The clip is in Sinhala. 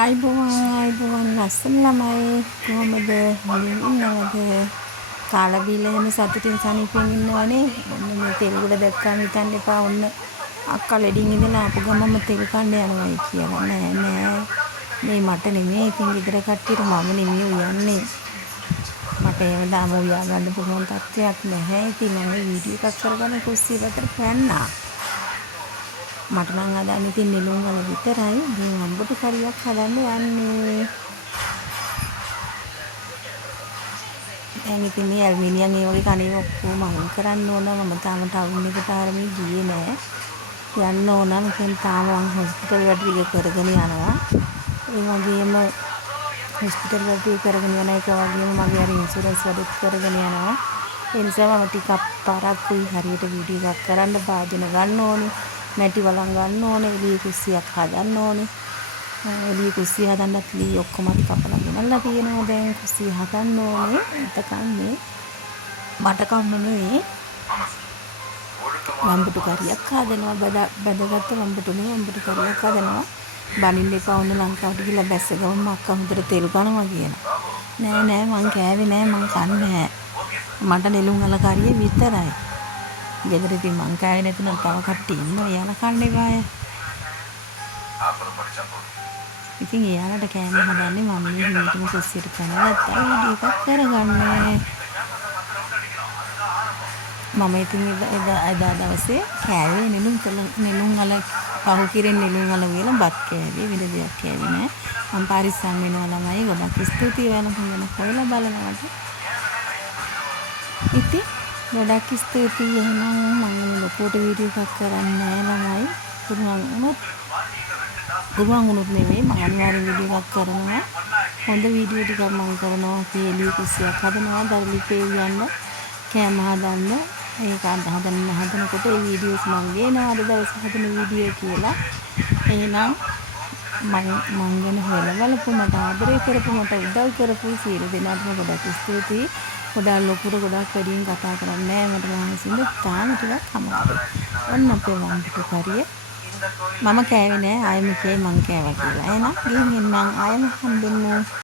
අයිබෝවන් ලස්සන ළමයි කොහොමද හොඳින් ඉන්නවද කාලා බීලා එහෙම සතුටින් සනීපෙන් ඉන්නවනේ ඔන්න මේ තෙල් ගොඩ දැක්කම හිතන්න එපා ඔන්න අක්කා ලෙඩින් ඉඳලා ආපු ගමම තෙල් කන්න යනවායි කියලා නෑ මේ මට නෙමෙයි ඉතින් ගෙදර කට්ටියට මම නෙමෙයි උයන්නේ මට එහෙම දාම උයා ගන්න පුළුවන් තත්ත්වයක් නැහැ ඉතින් මම වීඩියෝ එකක් කරගෙන කුස්සිය පැත්තට පැන්නා මට නම් හදන්න ඉතින් නෙළුම් වල විතරයි මේ අම්බුටු කරියක් හදන්න යන්නේ. දැන් ඉතින් මේ ඇල්මිනියම් ඒ වගේ කණේ ඔක්කොම අයින් කරන්න ඕන මම තාම ටවුන් එකට ආරමී ගියේ නෑ. යන්න ඕන මම තාම හොස්පිටල් වැඩ ටික කරගෙන යනවා. ඒ වගේම හොස්පිටල් වැඩ ටික කරගෙන යන එක වගේම මගේ අර ඉන්ෂුරන්ස් වැඩත් කරගෙන යනවා. ඒ නිසා මම ටිකක් පරක්කුයි හරියට වීඩියෝ එකක් කරන්න භාජන ගන්න ඕනේ. මැටි වලන් ගන්න ඕනේ එළිය කුස්සියක් හදන්න ඕනේ එළිය කුස්සිය හදන්නත් ලී ඔක්කොම කපලා ගෙනල්ලා තියෙනවා දැන් කුස්සිය හදන්න ඕනේ එතකන්නේ මට කන්න නෙවෙයි වම්බුටු කරියක් හදනවා බැදගත්ත වම්බුටු කරියක් හදනවා බනින්න එපා වුණ ලංකාවට ගිහලා බැස්ස ගමන් අක්කා හොඳට තෙල් කනවා කියලා නෑ මං කෑවේ නෑ මං කන්නේ මට නෙළුම් වල කරිය විතරයි ගෙදර ඉතින් මං කෑවේ නැතුණා තව කට්ටිය ඉන්නවා එයාලා කන්න එපාය. ඉතින් එයාලට කෑම හදන්නේ මම මේ හිමිටම කුස්සියට පැනලා වීඩියෝ එකක් කරගන්නේ. මම ඉතින් එදා දවසේ කෑවේ නෙළුම් වල පහු කිරෙන් නෙළුම් වල වේල බත් කෑවේ වෙන දෙයක් කෑවේ නෑ. මම පරිස්සම් වෙනවා ළමයි ගොඩක් ස්තුතියි ඔයාලා හොඳට හොයලා බලනවාට. ඉතින් ගොඩක් ස්තුතියි එහෙනම් මම ලොකුවට වීඩියෝ එකක් කරන්නේ නැහැ ළමයි පුළුවන් වුණොත් නෙමෙයි මම අනිවාර්යෙන් වීඩියෝ එකක් කරනවා හොඳ වීඩියෝ ටිකක් මම කරනවා පීලිය කුස්සියක් හදනවා දරලිපේ යන්න කෑම හදන්න ඒක හදනකොට ඒ වීඩියෝස් මම ගේනවා අද දවස් හදන වීඩියෝ කියලා එහෙනම් මම ගැන හොයලා බලපු මට ආදරය කරපු මට උදව් කරපු සියලු දෙනාටම ගොඩක් ස්තුතියි ගොඩාක් ලොකුට ගොඩාක් වැඩියෙන් කතා කරන්නේ නැහැ මට මහන්සියෙන්ද තාම ටිකක් අමාරුයි. ඔන්න අපේ වම්බුටු කරිය. මම කෑවේ නෑ ආයෙම කෑ මං කෑවා කියලා. එහෙනම් ගිහින් එන්නම් ආයෙම හම්බෙන්න.